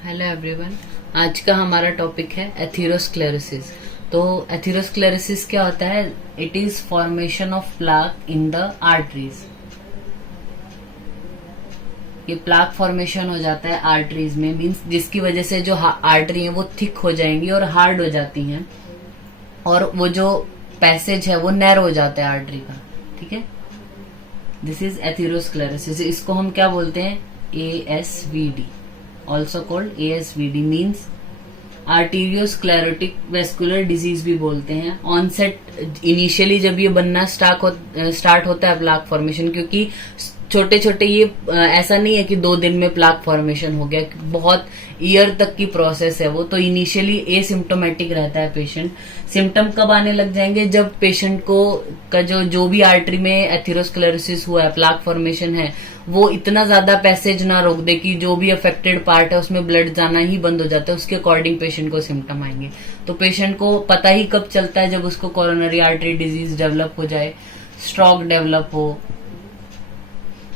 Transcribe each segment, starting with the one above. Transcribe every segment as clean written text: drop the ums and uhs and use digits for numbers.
Hello everyone. आज का हमारा टॉपिक है एथेरोस्क्लेरोसिस। तो एथेरोस्क्लेरोसिस क्या होता है? It is formation of plaque in the arteries. ये प्लाक फॉर्मेशन हो जाता है आर्टरीज में, मींस जिसकी वजह से जो आर्टरी है वो थिक हो जाएंगी और हार्ड हो जाती हैं, और वो जो पैसेज है वो नैरो हो जाता है आर्टरी का। ठीक है, दिस इज एथेरोस्क्लेरोसिस। इसको हम क्या बोलते हैं? ASVD, also called ASVD, means arteriosclerotic vascular disease भी बोलते हैं। ऑनसेट इनिशियली जब ये बनना स्टार्ट होता है प्लाक फॉर्मेशन, क्योंकि छोटे छोटे ये ऐसा नहीं है कि 2 दिन में प्लाक फॉर्मेशन हो गया, बहुत ईयर तक की प्रोसेस है वो। तो इनिशियली एसिम्प्टोमेटिक रहता है पेशेंट। सिम्टम कब आने लग जाएंगे? जब पेशेंट को का जो भी आर्टरी में एथेरोस्क्लेरोसिस हुआ है, प्लाक फॉर्मेशन है, वो इतना ज्यादा पैसेज ना रोक दे कि जो भी अफेक्टेड पार्ट है उसमें ब्लड जाना ही बंद हो जाता है। उसके अकॉर्डिंग पेशेंट को सिम्टम आएंगे। तो पेशेंट को पता ही कब चलता है? जब उसको कोरोनरी आर्टरी डिजीज डेवलप हो जाए, स्ट्रोक डेवलप हो,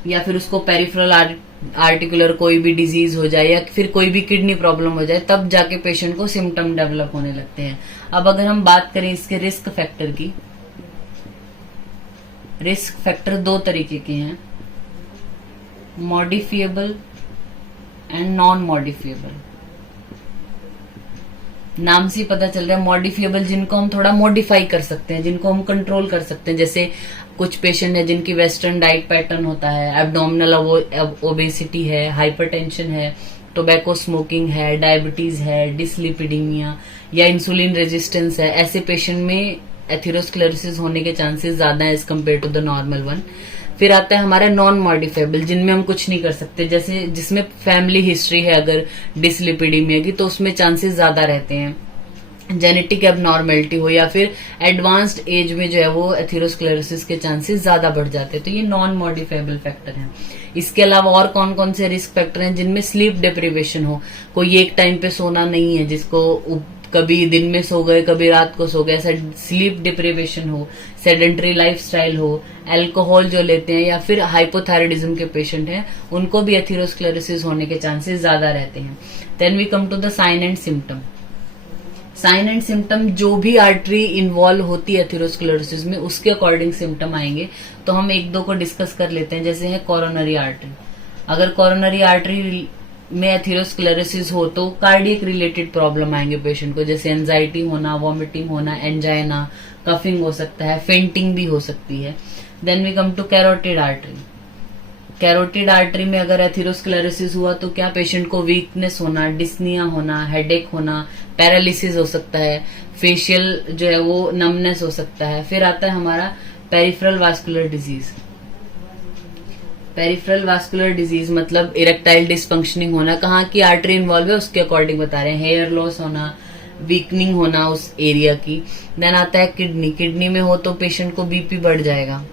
या फिर उसको पेरिफेरल आर्टिकुलर कोई भी डिजीज हो जाए, या फिर कोई भी किडनी प्रॉब्लम हो जाए, तब जाके पेशेंट को सिम्टम डेवलप होने लगते हैं। अब अगर हम बात करें इसके रिस्क फैक्टर की, रिस्क फैक्टर 2 तरीके के हैं, मॉडिफिएबल एंड नॉन मॉडिफिएबल। नाम से ही पता चल रहा है। मॉडिफिएबल जिनको हम थोड़ा मॉडिफाई कर सकते हैं, जिनको हम कंट्रोल कर सकते हैं। जैसे कुछ पेशेंट है जिनकी वेस्टर्न डाइट पैटर्न होता है, एब्डोमिनल ओबेसिटी है, हाइपरटेंशन है, टोबैको स्मोकिंग है, डायबिटीज है, डिसलिपिडीमिया या इंसुलिन रेजिस्टेंस है। ऐसे पेशेंट में एथेरोस्क्लेरोसिस होने के चांसेस ज्यादा है as compare to the normal one. फिर आता है हमारा नॉन मॉडिफाइबल, जिनमें हम कुछ नहीं कर सकते। जैसे जिसमें फैमिली हिस्ट्री है अगर डिसलिपिडीमिया की, तो उसमें चांसेस ज्यादा रहते हैं। जेनेटिक एबनॉर्मेलिटी हो या फिर एडवांस्ड एज में जो है वो एथेरोस्क्लेरोसिस के चांसेस ज्यादा बढ़ जाते हैं। तो ये नॉन मॉडिफाइबल फैक्टर हैं। इसके अलावा और कौन कौन से रिस्क फैक्टर हैं? जिनमें स्लीप डिप्रिवेशन हो, कोई एक टाइम पे सोना नहीं है, जिसको कभी दिन में सो गए कभी रात को सो गए, ऐसा स्लीप डिप्रिवेशन हो, सेडेंटरी लाइफस्टाइल हो, अल्कोहल जो लेते हैं, या फिर हाइपोथायराइडिज्म के पेशेंट हैं, उनको भी एथेरोस्क्लेरोसिस होने के चांसेस ज्यादा रहते हैं। Then we come to the sign and symptom. Sign and symptom, जो भी आर्टरी इन्वॉल्व होती है एथेरोस्क्लेरोसिस में, उसके अकॉर्डिंग सिम्टम आएंगे। तो हम 1-2 को डिस्कस कर लेते हैं। जैसे है कोरोनरी आर्टरी। अगर कोरोनरी आर्टरी में एथेरोस्क्लेरोसिस हो तो कार्डियक रिलेटेड प्रॉब्लम आएंगे पेशेंट को, जैसे एंजाइटी होना, वॉमिटिंग होना, एंजाइना, कफिंग हो सकता है, फेंटिंग भी हो सकती है। Then we come to carotid artery. Carotid artery में अगर एथेरोस्क्लेरोसिस हुआ तो क्या? पेशेंट को वीकनेस होना, डिस्निया होना, हेडेक होना, पैरालिसिस हो सकता है, फेशियल जो है वो नमनेस हो सकता है। फिर आता है हमारा peripheral vascular disease. Peripheral vascular disease मतलब इरेक्टाइल डिसफंक्शनिंग होना। कहाँ की आर्टरी इन्वॉल्व है उसके अकॉर्डिंग बता रहे हैं। हेयर लॉस होना, वीकनिंग होना उस एरिया की। देन आता है किडनी। किडनी में हो तो पेशेंट को बीपी बढ़ जाएगा।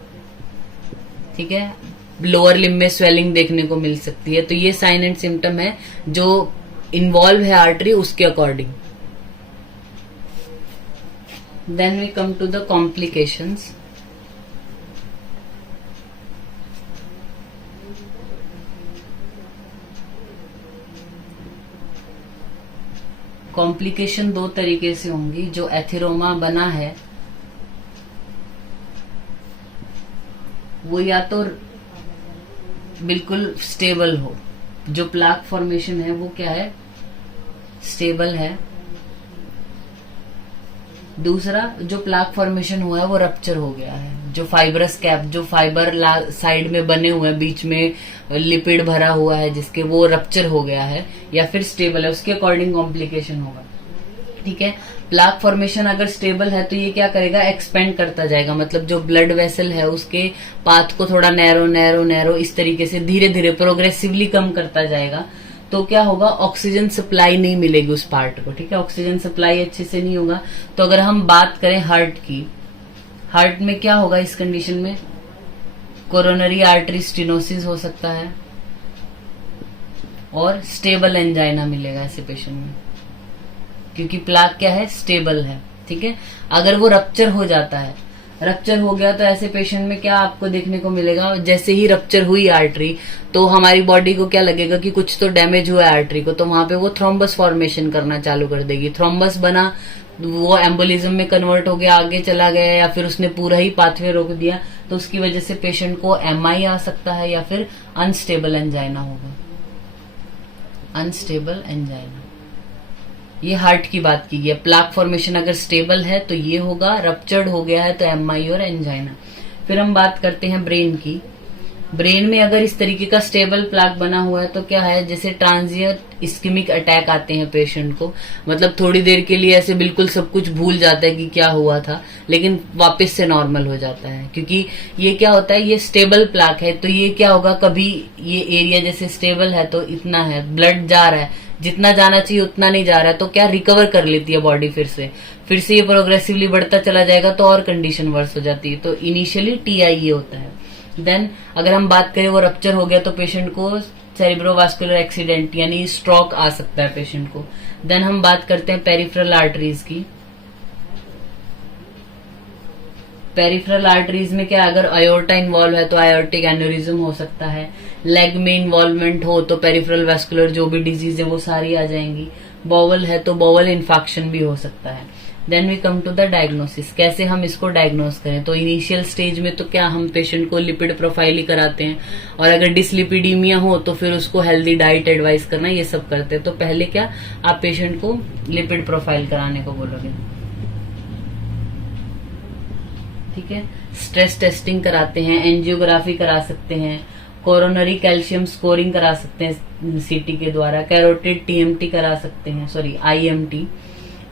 ठीक है, लोअर लिम्ब में स्वेलिंग देखने को मिल सकती है। तो ये साइन एंड सिम्टम है जो इन्वॉल्व है आर्टरी, उसके according. Then we come to the complications. Complication 2 तरीके से होंगी। जो एथेरोमा बना है वो या तो बिल्कुल स्टेबल हो, जो प्लाक फॉर्मेशन है वो क्या है? स्टेबल है। दूसरा, जो प्लाक फॉर्मेशन हुआ है वो रप्चर हो गया है। जो फाइब्रस कैप, जो फाइबर साइड में बने हुए हैं, बीच में लिपिड भरा हुआ है जिसके, वो रप्चर हो गया है। या फिर स्टेबल है, उसके अकॉर्डिंग कॉम्प्लिकेशन होगा। ठीक है, प्लाक फॉर्मेशन अगर स्टेबल है तो ये क्या करेगा? एक्सपेंड करता जाएगा। मतलब जो ब्लड वेसल है उसके पाथ को थोड़ा नैरो नैरो नैरो इस तरीके से धीरे धीरे प्रोग्रेसिवली कम करता जाएगा। तो क्या होगा? ऑक्सीजन सप्लाई नहीं मिलेगी उस पार्ट को। ठीक है, ऑक्सीजन सप्लाई अच्छे से नहीं होगा। तो अगर हम बात करें हार्ट की, हार्ट में क्या होगा इस कंडीशन में? कोरोनरी आर्टरी स्टेनोसिस हो सकता है और स्टेबल एंजाइना मिलेगा ऐसे पेशेंट में, क्योंकि प्लाक क्या है? स्टेबल है। ठीक है, अगर वो रप्चर हो जाता है रप्चर हो गया तो ऐसे पेशेंट में क्या आपको देखने को मिलेगा, जैसे ही रप्चर हुई आर्टरी तो हमारी बॉडी को क्या लगेगा कि कुछ तो डैमेज हुआ है आर्टरी को, तो वहां पे वो थ्रोम्बस फॉर्मेशन करना चालू कर देगी। थ्रोम्बस बना, वो एम्बोलिज्म में कन्वर्ट हो गया, आगे चला गया, या फिर उसने पूरा ही पाथवे रोक दिया, तो उसकी वजह से पेशेंट को एमआई आ सकता है या फिर अनस्टेबल एंजाइना होगा। अनस्टेबल एंजाइना, ये हार्ट की बात की है। प्लाक फॉर्मेशन अगर स्टेबल है तो ये होगा, रप्चर्ड हो गया है तो एमआई और एंजाइना। फिर हम बात करते हैं ब्रेन की। ब्रेन में अगर इस तरीके का स्टेबल प्लाक बना हुआ है तो क्या है, जैसे ट्रांजिएंट इस्केमिक अटैक आते हैं पेशेंट को, मतलब थोड़ी देर के लिए ऐसे बिल्कुल सब कुछ भूल जाता है कि क्या हुआ था, लेकिन वापस से नॉर्मल हो जाता है, क्योंकि ये क्या होता है, ये स्टेबल प्लाक है। तो ये क्या होगा, कभी ये एरिया जैसे स्टेबल है तो इतना है, ब्लड जा रहा है, जितना जाना चाहिए उतना नहीं जा रहा है, तो क्या रिकवर कर लेती है बॉडी फिर से ये प्रोग्रेसिवली बढ़ता चला जाएगा तो और कंडीशन वर्स हो जाती है। तो इनिशियली टीआई ये होता है। देन अगर हम बात करें वो रप्चर हो गया तो पेशेंट को सेरिब्रोवास्कुलर एक्सीडेंट यानी स्ट्रोक आ सकता है पेशेंट को। देन हम बात करते हैं पेरिफेरल आर्टरीज की। पेरिफेरल आर्टरीज में क्या, अगर अयोर्टा इन्वॉल्व है तो आयोर्टिक एन्यूरिज्म हो सकता है। लेग में इन्वॉल्वमेंट हो तो पेरिफेरल वैस्कुलर जो भी डिजीज है वो सारी आ जाएंगी। बॉवल है तो बॉवल इन्फेक्शन भी हो सकता है। Then we come to the diagnosis, कैसे हम इसको डायग्नोस करें। तो इनिशियल स्टेज में तो क्या हम पेशेंट को लिपिड प्रोफाइल ही कराते हैं, और अगर डिसलिपिडीमिया हो तो फिर उसको हेल्दी डाइट एडवाइस करना, ये सब करते हैं। तो पहले क्या, आप पेशेंट को लिपिड प्रोफाइल कराने को बोलोगे, ठीक है। स्ट्रेस टेस्टिंग कराते हैं, एंजियोग्राफी करा सकते हैं, कोरोनरी कैल्शियम स्कोरिंग करा सकते हैं सीटी के द्वारा, कैरोटिड टीएमटी करा सकते हैं, सॉरी आईएमटी,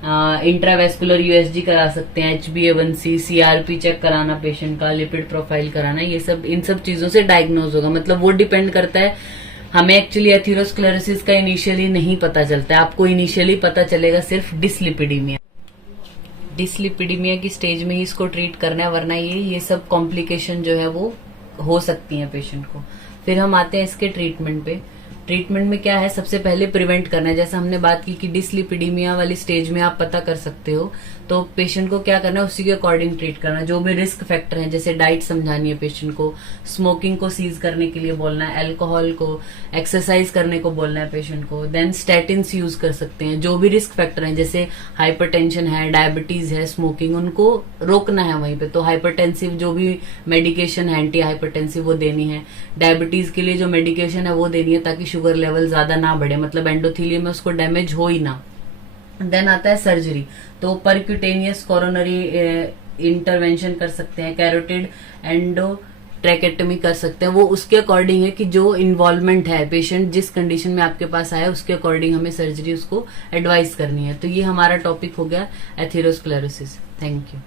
इंट्रावेस्कुलर यूएसजी करा सकते हैं, HbA1c, सीआरपी चेक कराना पेशेंट का, लिपिड प्रोफाइल कराना, ये सब इन सब चीजों से डायग्नोज होगा। मतलब वो डिपेंड करता है, हमें एक्चुअली एथेरोस्क्लेरोसिस का इनिशियली नहीं पता चलता है, आपको इनिशियली पता चलेगा सिर्फ डिसलिपिडीमिया। डिसलिपिडीमिया की स्टेज में ही इसको ट्रीट करना है, वरना ये सब कॉम्प्लिकेशन जो है वो हो सकती है पेशेंट को। फिर हम आते हैं इसके ट्रीटमेंट पे। ट्रीटमेंट में क्या है, सबसे पहले प्रिवेंट करना है। जैसा हमने बात की कि डिसलिपिडीमिया वाली स्टेज में आप पता कर सकते हो, तो पेशेंट को क्या करना है, उसी के अकॉर्डिंग ट्रीट करना है। जो भी रिस्क फैक्टर है, जैसे डाइट समझानी है पेशेंट को, स्मोकिंग को सीज करने के लिए बोलना है, अल्कोहल को, एक्सरसाइज करने को बोलना है पेशेंट को। देन स्टैटिन्स यूज कर सकते हैं। जो भी रिस्क फैक्टर है, जैसे हाइपरटेंशन है, डायबिटीज है, स्मोकिंग, उनको रोकना है वहीं पे। तो हाइपरटेंसिव जो भी मेडिकेशन है, एंटी हाइपरटेंसिव, वो देनी है। डायबिटीज के लिए जो मेडिकेशन है वो देनी है, ताकि शुगर लेवल ज्यादा ना बढ़े, मतलब एंडोथीलियम में उसको डैमेज हो ही ना। देन आता है सर्जरी, तो परक्यूटेनियस कोरोनरी इंटरवेंशन कर सकते हैं, कैरोटिड एंडोट्रैकेटमी कर सकते हैं। वो उसके अकॉर्डिंग है कि जो इन्वॉल्वमेंट है, पेशेंट जिस कंडीशन में आपके पास आया उसके अकॉर्डिंग हमें सर्जरी उसको एडवाइस करनी है। तो ये हमारा टॉपिक हो गया एथेरोस्क्लेरोसिस। Thank you.